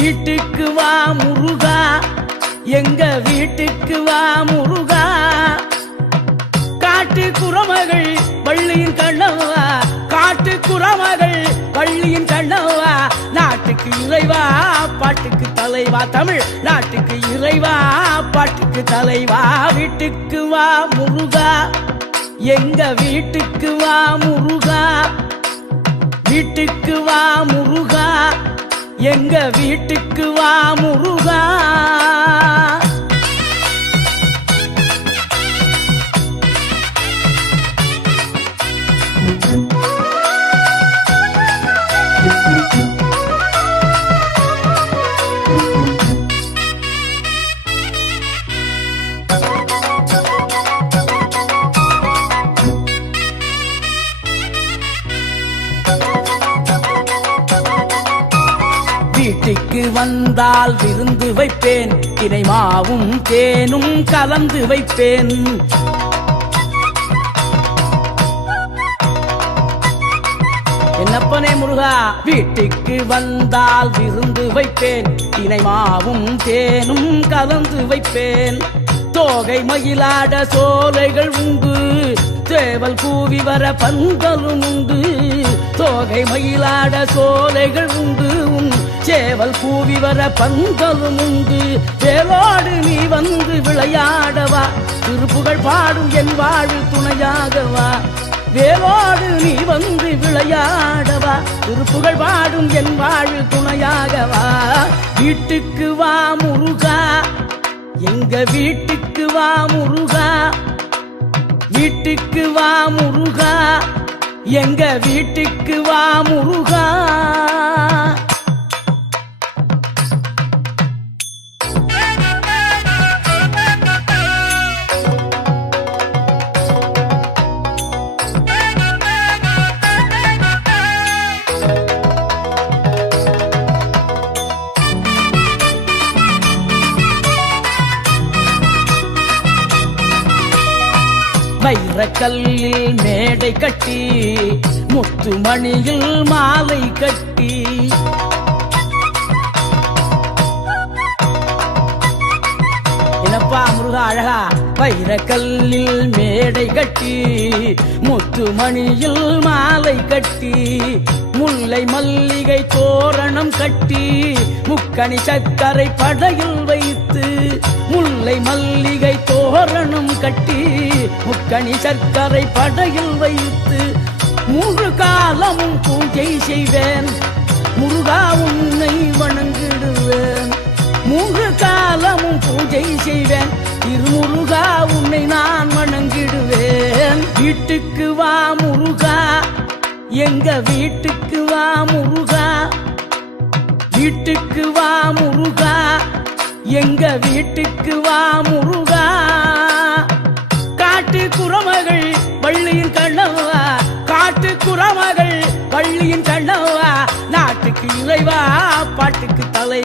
வீட்டுக்கு வா முருகா, எங்க வீட்டுக்கு வா முருகா. காட்டு குறமகள் வள்ளியின் கண்ணவா, காட்டு குறமகள் வள்ளியின் கண்ணவா. நாட்டுக்கு இறைவா பாட்டுக்கு தலைவா, தமிழ் நாட்டுக்கு இறைவா பாட்டுக்கு தலைவா. வீட்டுக்கு வா முருகா, எங்க வீட்டுக்கு வா முருகா. வீட்டுக்கு வா முருகா, எங்க வீட்டுக்கு வா முருகா. வீட்டுக்கு வந்தால் விருந்து வைப்பேன், தினை மாவும் தேனும் கலந்து வைப்பேன். என்னப்பனே முருகா, வீட்டுக்கு வந்தால் விருந்து வைப்பேன், தினை மாவும் தேனும் கலந்து வைப்பேன். தோகை மயிலாட சோலைகள் உண்டு, சேவல் கூவி வர பந்தலும் உண்டு. தோகை மயிலாட சோலைகள் உண்டு, சேவல் கூவி வர பந்தலும் உண்டு. வேலோடு நீ வந்து விளையாடவா, திருப்புகழ் பாடும் என் வாழ் துணையாகவா. வேலோடு நீ வந்து விளையாடவா, திருப்புகழ் பாடும் என் வாழ் துணையாகவா. வீட்டுக்கு வா முருகா, எங்க வீட்டுக்கு வா முருகா. வீட்டுக்கு வா முருகா, எங்க வீட்டுக்கு வா முருகா. வைரக்கல்லில் மேடை கட்டி, முத்துமணியில் மாலை கட்டி. என்னப்பா முருகா அழகா. வைரக்கல்லில் மேடை கட்டி, முத்துமணியில் மாலை கட்டி. முல்லை மல்லிகை தோரணம் கட்டி, முக்கணி சக்கரை படையில் வைத்து. முல்லை மல்லிகை தோரணம் கட்டி, முக்கணி சர்க்கரை படையில் வைத்து. மூன்று காலமும் பூஜை செய்வேன், முருகா உன்னை வணங்கிடுவேன். மூன்று காலமும் பூஜை செய்வேன், திருமுருகா உன்னை நான் வணங்கிடுவேன். வீட்டுக்கு வா முருகா, எங்க வீட்டுக்கு வா முருகா. வீட்டுக்கு வா முருகா, எங்க வீட்டுக்கு வா முருகா. காட்டு குறமகள் வள்ளியின் கண்ணவா, காட்டு குறமகள் வள்ளியின் கண்ணவா. நாட்டுக்கு இறைவா பாட்டுக்கு தலை